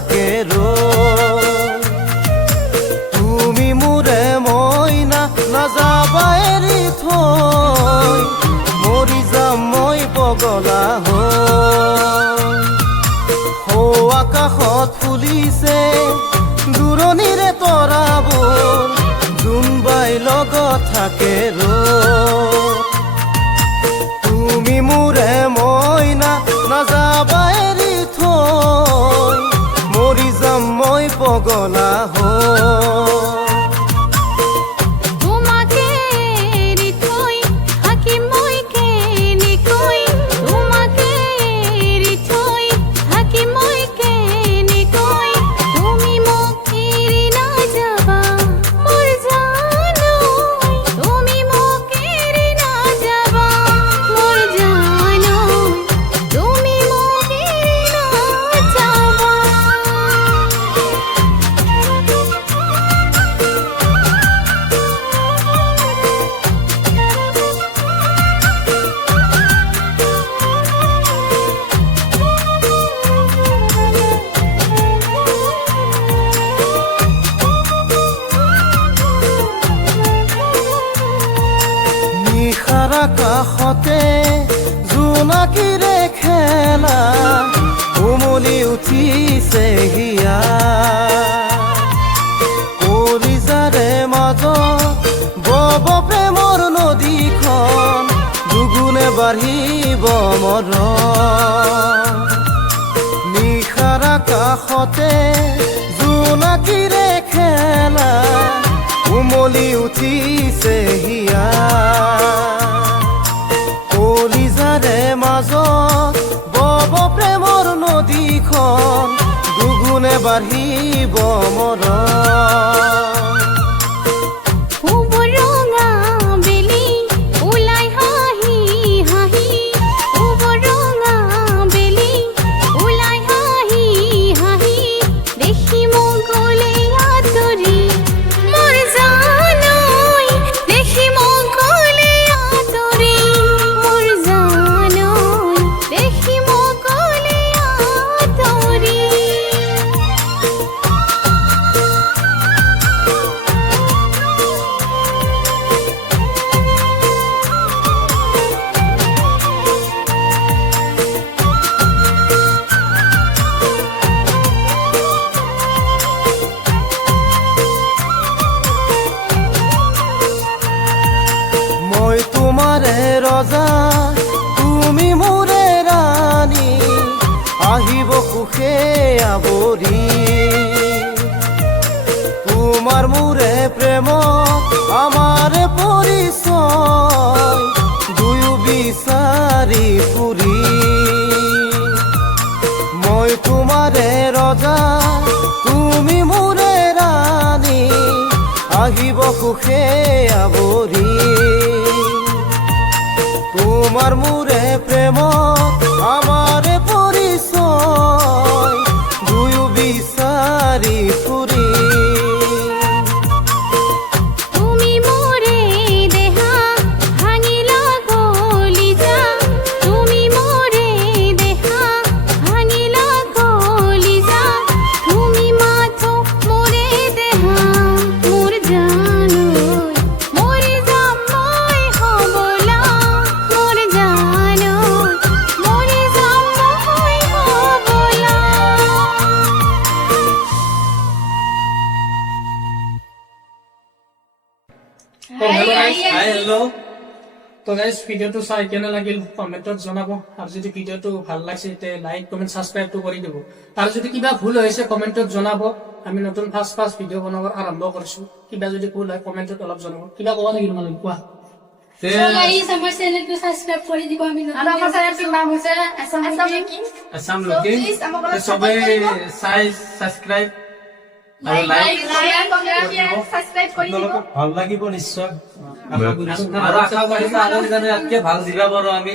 থাকে তুমি মোৰে মইনা নাযাবা এৰি থৈ মৰি যাম মই পগলা হৈ আকাশত ফুলিছে দূৰণিৰে তৰাবোৰ জোনবাই লগত থাকে তুমি মোৰে মইনা নাযাবা এৰি থৈ মৰি যাম মই পগলা হৈ কাষতে জোনাকীৰে খেলা উমলি উঠিছে হিয়া কলিজাৰে মাজত বব প্ৰেমৰ নদীখন দুগুণে বাঢ়িব মৰম নিশাৰ কাষতে জোনাকীৰে খেলা উমলি উঠিছে হিয়া কলিজাৰে মাজত বব প্ৰেমৰ নদীখন দুগুণে বাঢ়িব মৰম তোমাৰে ৰজা তুমি মোৰে ৰাণী আহিব সুখে আৱৰি তোমাৰ মোৰে প্ৰেমত আমাৰে পৰিচয় দুয়ো বিচাৰি ফুৰি মই তোমাৰে ৰজা তুমি মোৰে ৰাণী আহিব সুখে আৱৰি তোমাৰ মোৰে প্ৰেমত আমাৰে পৰিচয় দুয়ো বিচাৰি ফুৰি हेलो तो गाइस ভিডিওটো চাই কেনে লাগিল কমেন্টত জনাব আৰু যদি ভিডিওটো ভাল লাগিছে তে লাইক কমেন্ট সাবস্ক্ৰাইব তো কৰি দিব আৰু যদি কিবা ভুল হৈছে কমেন্টত জনাব আমি নতুন ফাস্ট ভিডিও বনাব আৰম্ভ কৰিছো কিবা যদি ভুল হয় কমেন্টত অলপ জনাব কিবা ক'ব নেকি মানে কোৱা So guys, our channel to subscribe কৰি দিব আমি নতুন আমাৰ চেনেলটোৰ নাম হৈছে আসাম লুকিং সবাই সাবস্ক্ৰাইব আৰু লাইক সাবস্ক্ৰাইব কৰি দিব ভাল লাগিব নিশ্চয় আৰু আশা কৰিছো আৰু জানে ইয়াতকে ভাল দিবা পাৰো আমি